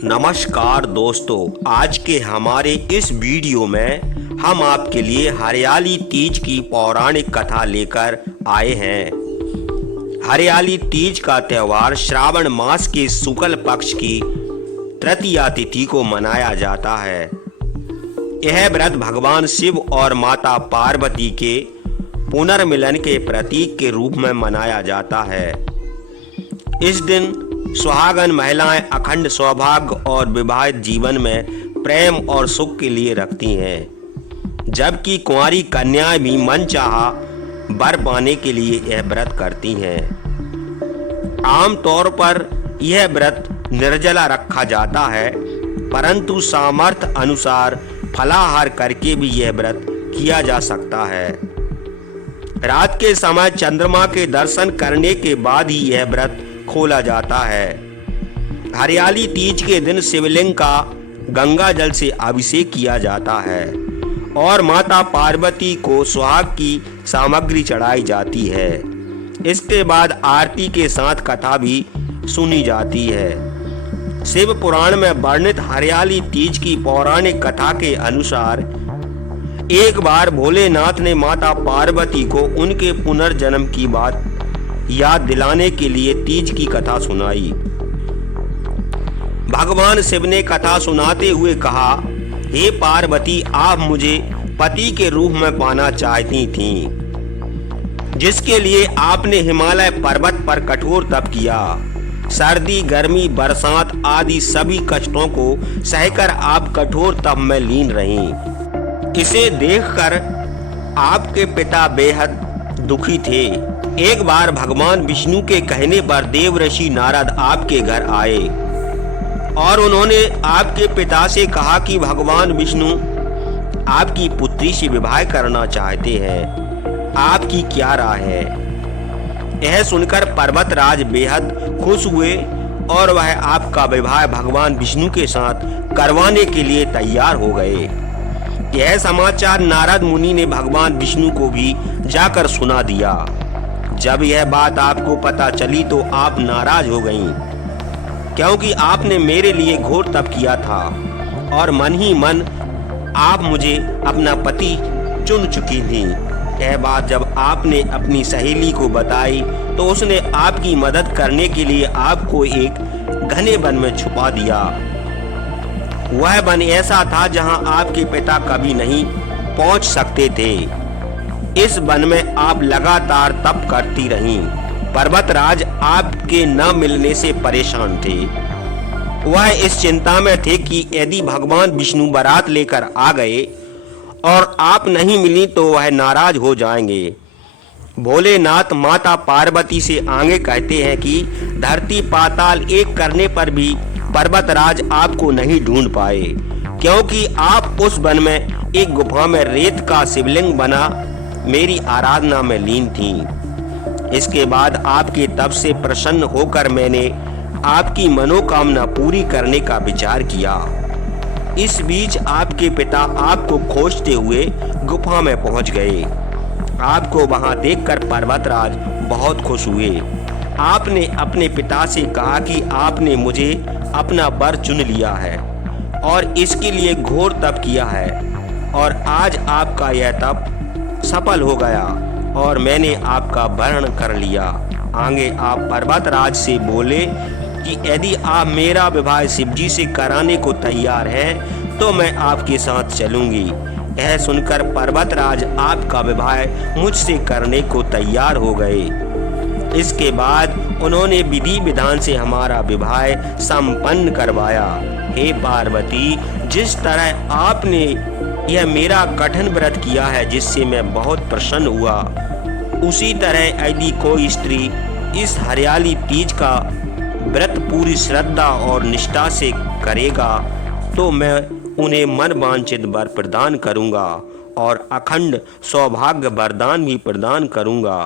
नमस्कार दोस्तों, आज के हमारे इस वीडियो में हम आपके लिए हरियाली तीज की पौराणिक कथा लेकर आए हैं। हरियाली तीज का त्यौहार श्रावण मास के शुक्ल पक्ष की तृतीया तिथि को मनाया जाता है। यह व्रत भगवान शिव और माता पार्वती के पुनर्मिलन के प्रतीक के रूप में मनाया जाता है। इस दिन सुहागन महिलाएं अखंड सौभाग्य और विवाहित जीवन में प्रेम और सुख के लिए रखती हैं, जबकि कुंवारी कन्याएं भी मनचाहा वर पाने के लिए यह व्रत करती हैं। आमतौर पर यह व्रत निर्जला रखा जाता है, परंतु सामर्थ्य अनुसार फलाहार करके भी यह व्रत किया जा सकता है। रात के समय चंद्रमा के दर्शन करने के बाद ही यह व्रत खोला जाता है। हरियाली तीज के दिन शिवलिंग का गंगा जल से अभिषेक किया जाता है और माता पार्वती को सुहाग की सामग्री चढ़ाई जाती है। इसके बाद आरती के साथ कथा भी सुनी जाती है। शिव पुराण में वर्णित हरियाली तीज की पौराणिक कथा के अनुसार एक बार भोलेनाथ ने माता पार्वती को उनके पुनर्जन्म की बात याद दिलाने के लिए तीज की कथा सुनाई। भगवान शिव ने कथा सुनाते हुए कहा, हे पार्वती, आप मुझे पति के रूप में पाना चाहती थीं, जिसके लिए आपने हिमालय पर्वत पर कठोर तप किया। सर्दी, गर्मी, बरसात आदि सभी कष्टों को सहकर आप कठोर तप में लीन रहीं। इसे देखकर आपके पिता बेहद दुखी थे। एक बार भगवान विष्णु के कहने पर देवर्षि नारद आपके घर आए और उन्होंने आपके पिता से कहा कि भगवान विष्णु आपकी पुत्री से विवाह करना चाहते हैं, आपकी क्या राय है। यह सुनकर पर्वतराज बेहद खुश हुए और वह आपका विवाह भगवान विष्णु के साथ करवाने के लिए तैयार हो गए। यह समाचार नारद मुनि ने भगवान विष्णु को भी जाकर सुना दिया। जब यह बात आपको पता चली तो आप नाराज हो गईं, क्योंकि आपने मेरे लिए घोर तप किया था और मन ही मन आप मुझे अपना पति चुन चुकी थीं। यह बात जब आपने अपनी सहेली को बताई तो उसने आपकी मदद करने के लिए आपको एक घने वन में छुपा दिया। वह वन ऐसा था जहां आपके पिता कभी नहीं पहुंच सकते थे। इस वन में आप लगातार तप करती रहीं। पर्वतराज आपके न मिलने से परेशान थे। वह इस चिंता में थे कि यदि भगवान विष्णु बारात लेकर आ गए और आप नहीं मिली तो वह नाराज हो जाएंगे। भोलेनाथ माता पार्वती से आगे कहते हैं कि धरती पाताल एक करने पर भी पर्वतराज आपको नहीं ढूंढ पाए, क्योंकि आप उस वन में एक गुफा में रेत का शिवलिंग बना मेरी आराधना में लीन थी। इसके बाद आपके तप से प्रसन्न होकर मैंने आपकी मनोकामना पूरी करने का विचार किया। इस बीच आपके पिता आपको खोजते हुए गुफा में पहुंच गए। आपको वहां देखकर पर्वतराज बहुत खुश हुए। आपने अपने पिता से कहा कि आपने मुझे अपना वर चुन लिया है और इसके लिए घोर तप किया है, और आज आपका यह तप सफल हो गया और मैंने आपका वरण कर लिया। आगे आप पर्वतराज से बोले कि यदि आप मेरा विवाह शिवजी से कराने को तैयार हैं तो मैं आपके साथ चलूंगी। यह सुनकर पर्वतराज आपका विवाह मुझसे करने को तैयार हो गए। इसके बाद उन्होंने विधि विधान से हमारा विवाह संपन्न करवाया। हे पार्वती, जिस तरह आपने यह मेरा कठिन व्रत किया है जिससे मैं बहुत प्रसन्न हुआ, उसी तरह यदि कोई स्त्री इस हरियाली तीज का व्रत पूरी श्रद्धा और निष्ठा से करेगा तो मैं उन्हें मन वांछित वर प्रदान करूंगा और अखंड सौभाग्य वरदान भी प्रदान करूंगा।